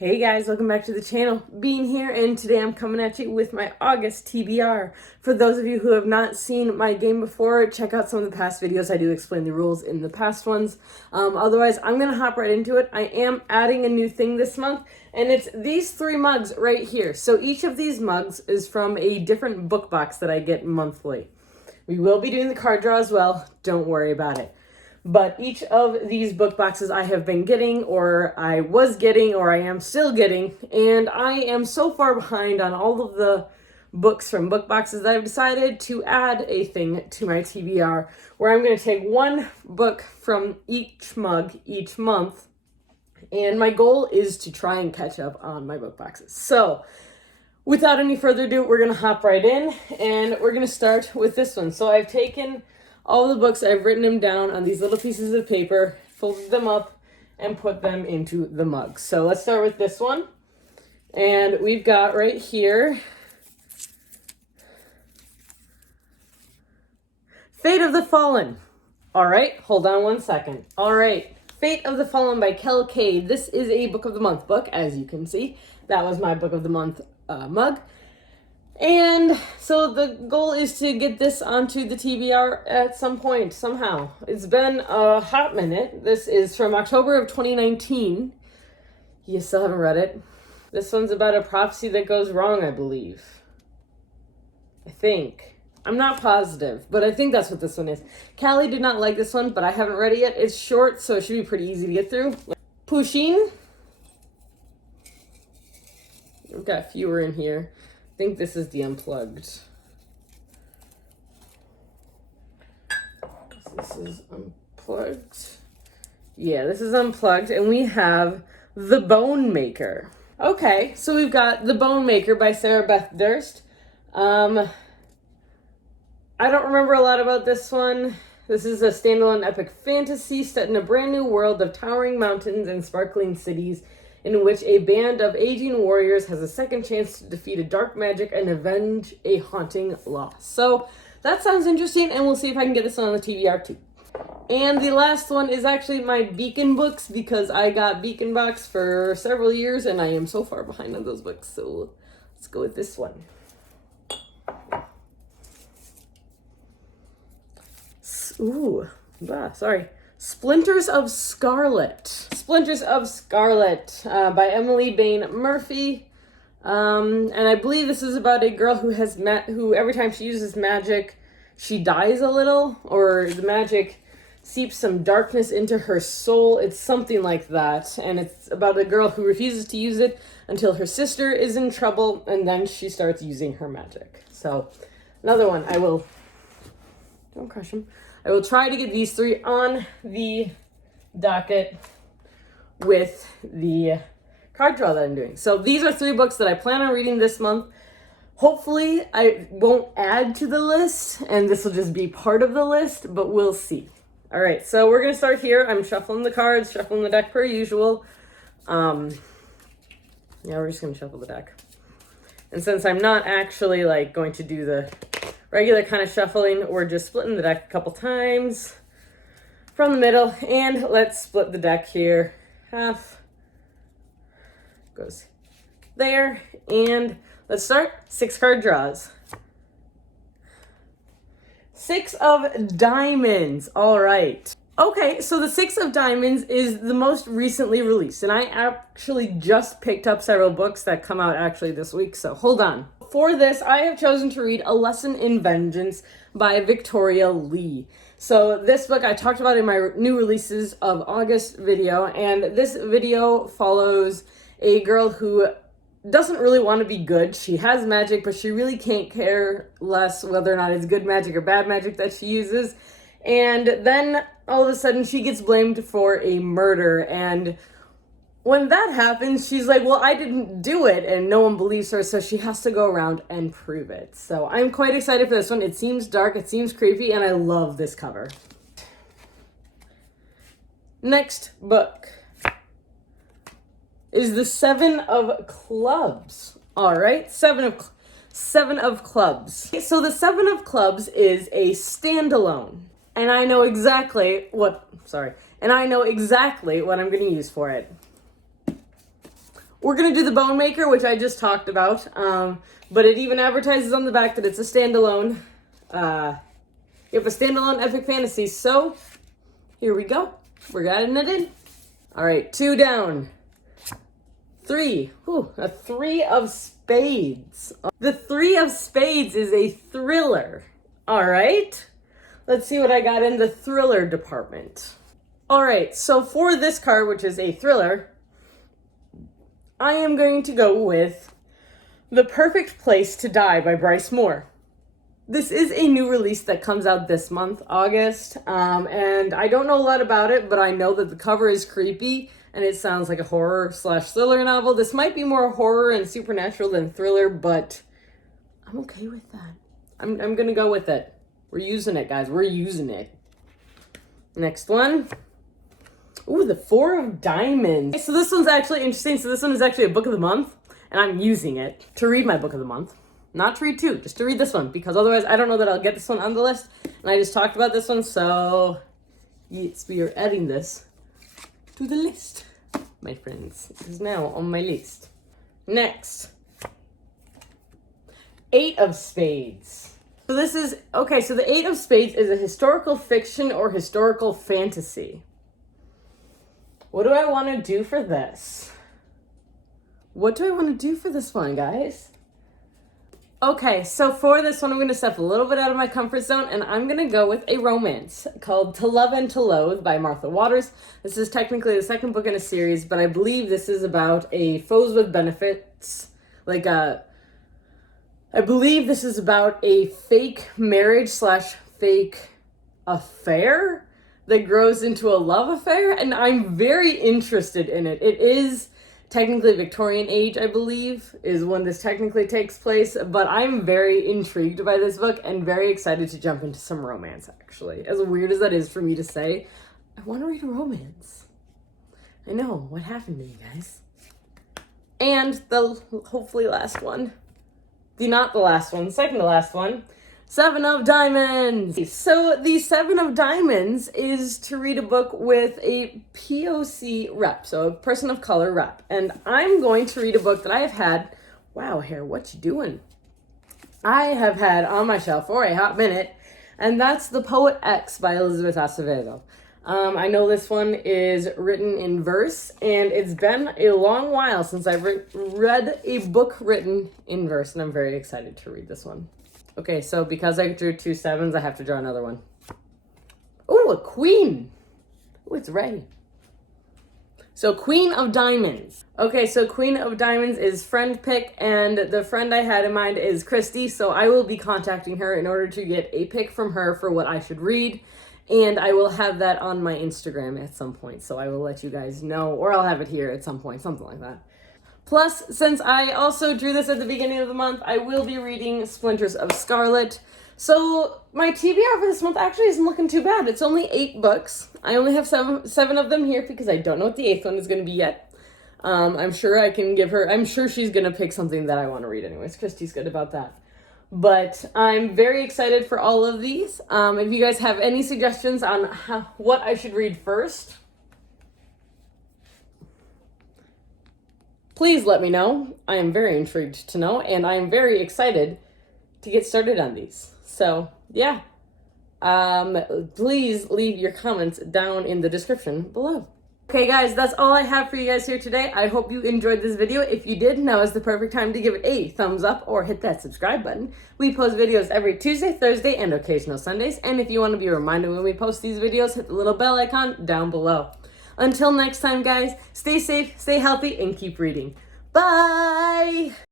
Hey guys, welcome back to the channel. Bean here, and today I'm coming at you with my August TBR. For those of you who have not seen my game before, check out some of the past videos. I do explain the rules in the past ones. Otherwise, I'm going to hop right into it. I am adding a new thing this month, and it's these three mugs right here. So each of these mugs is from a different book box that I get monthly. We will be doing the card draw as well. Don't worry about it. But each of these book boxes I have been getting, or I was getting, or I am still getting, and I am so far behind on all of the books from book boxes that I've decided to add a thing to my TBR where I'm going to take one book from each mug each month, and my goal is to try and catch up on my book boxes. So without any further ado, we're going to hop right in, and we're going to start with this one. So I've taken all the books, I've written them down on these little pieces of paper, folded them up, and put them into the mugs. So let's start with this one. And we've got right here, Fate of the Fallen. All right, hold on one second. All right, Fate of the Fallen by Kel Cade. This is a Book of the Month book, as you can see. That was my Book of the Month mug. And so the goal is to get this onto the TBR at some point, somehow. It's been a hot minute. This is from October of 2019. You still haven't read it? This one's about a prophecy that goes wrong, I believe. I think. I'm not positive, but I think that's what this one is. Callie did not like this one, but I haven't read it yet. It's short, so it should be pretty easy to get through. Pusheen. We've got fewer in here. I think this is the Unplugged. This is Unplugged. Yeah, this is Unplugged, and we have The Bone Maker. Okay, so we've got The Bone Maker by Sarah Beth Durst. I don't remember a lot about this one. This is a standalone epic fantasy set in a brand new world of towering mountains and sparkling cities, in which a band of aging warriors has a second chance to defeat a dark magic and avenge a haunting loss. So that sounds interesting, and we'll see if I can get this on the TBR too. And the last one is actually my Beacon books, because I got Beacon box for several years and I am so far behind on those books. So let's go with this one. Sorry. Splinters of Scarlet. Splinters of Scarlet by Emily Bain Murphy. And I believe this is about a girl who has who every time she uses magic, she dies a little, or the magic seeps some darkness into her soul. It's something like that. And it's about a girl who refuses to use it until her sister is in trouble, and then she starts using her magic. So another one. Don't crush them. I will try to get these three on the docket with the card draw that I'm doing. So these are three books that I plan on reading this month. Hopefully I won't add to the list, and this will just be part of the list, but we'll see. All right, so we're going to start here. I'm shuffling the cards, shuffling the deck per usual. Yeah, we're just going to shuffle the deck. And since I'm not actually going to do the regular kind of shuffling, we're just splitting the deck a couple times from the middle, and let's split the deck here. Half goes there, and let's start 6 card draws. 6 of Diamonds. All right. Okay, so the 6 of Diamonds is the most recently released, and I actually just picked up several books that come out actually this week, so hold on. For this, I have chosen to read A Lesson in Vengeance by Victoria Lee. So this book I talked about in my new releases of August video, and this video follows a girl who doesn't really want to be good. She has magic, but she really can't care less whether or not it's good magic or bad magic that she uses. And then all of a sudden she gets blamed for a murder, and when that happens, she's like, well, I didn't do it, and no one believes her, so she has to go around and prove it. So I'm quite excited for this one. It seems dark, it seems creepy, and I love this cover. Next book is the 7 of Clubs. All right, 7 of Clubs. So the 7 of Clubs is a standalone, and I know exactly what I'm going to use for it. We're going to do the Bone Maker, which I just talked about. But it even advertises on the back that it's a standalone. You have a standalone epic fantasy. So here we go. We're adding it in. All right, 2 down. 3. Ooh, a 3 of spades. The 3 of spades is a thriller. All right. Let's see what I got in the thriller department. All right, so for this card, which is a thriller, I am going to go with The Perfect Place to Die by Bryce Moore. This is a new release that comes out this month, August, and I don't know a lot about it, but I know that the cover is creepy, and it sounds like a horror/thriller novel. This might be more horror and supernatural than thriller, but I'm okay with that. I'm gonna go with it. We're using it, guys. We're using it. Next one. Ooh, the 4 of Diamonds. Okay, so this one's actually interesting. So this one is actually a book of the month, and I'm using it to read my book of the month. Not to read 2, just to read this one, because otherwise I don't know that I'll get this one on the list. And I just talked about this one, so yes, we are adding this to the list, my friends. It is now on my list. Next, 8 of Spades. So this is, okay, so the 8 of Spades is a historical fiction or historical fantasy. What do I want to do for this? What do I want to do for this one, guys? Okay, so for this one, I'm going to step a little bit out of my comfort zone, and I'm going to go with a romance called To Love and to Loathe by Martha Waters. This is technically the second book in a series, but I believe this is about a foes with benefits, I believe this is about a fake marriage/fake affair that grows into a love affair, and I'm very interested in it. It is technically Victorian age, I believe, is when this technically takes place, but I'm very intrigued by this book and very excited to jump into some romance, actually. As weird as that is for me to say, I want to read a romance. I know, what happened to you guys? And the hopefully last one. Not the last one, second to last one. 7 of Diamonds. So the 7 of Diamonds is to read a book with a POC rep, so a person of color rep. And I'm going to read a book that I have had, wow, Hair, what you doing? I have had on my shelf for a hot minute, and that's The Poet X by Elizabeth Acevedo. I know this one is written in verse, and it's been a long while since I've read a book written in verse, and I'm very excited to read this one. Okay, so because I drew 2 7s, I have to draw another one. Oh, a queen. Oh, it's ready. So Queen of Diamonds. Okay, so Queen of Diamonds is friend pick, and the friend I had in mind is Christy, so I will be contacting her in order to get a pick from her for what I should read, and I will have that on my Instagram at some point, so I will let you guys know, or I'll have it here at some point, something like that. Plus, since I also drew this at the beginning of the month, I will be reading Splinters of Scarlet. So my TBR for this month actually isn't looking too bad. It's only 8 books. I only have seven of them here because I don't know what the 8th one is going to be yet. I'm sure I can give her, I'm sure she's going to pick something that I want to read anyways. Christy's good about that. But I'm very excited for all of these. If you guys have any suggestions on what I should read first, please let me know. I am very intrigued to know, and I am very excited to get started on these. So, yeah. Please leave your comments down in the description below. Okay, guys, that's all I have for you guys here today. I hope you enjoyed this video. If you did, now is the perfect time to give it a thumbs up or hit that subscribe button. We post videos every Tuesday, Thursday, and occasional Sundays. And if you want to be reminded when we post these videos, hit the little bell icon down below. Until next time, guys, stay safe, stay healthy, and keep reading. Bye!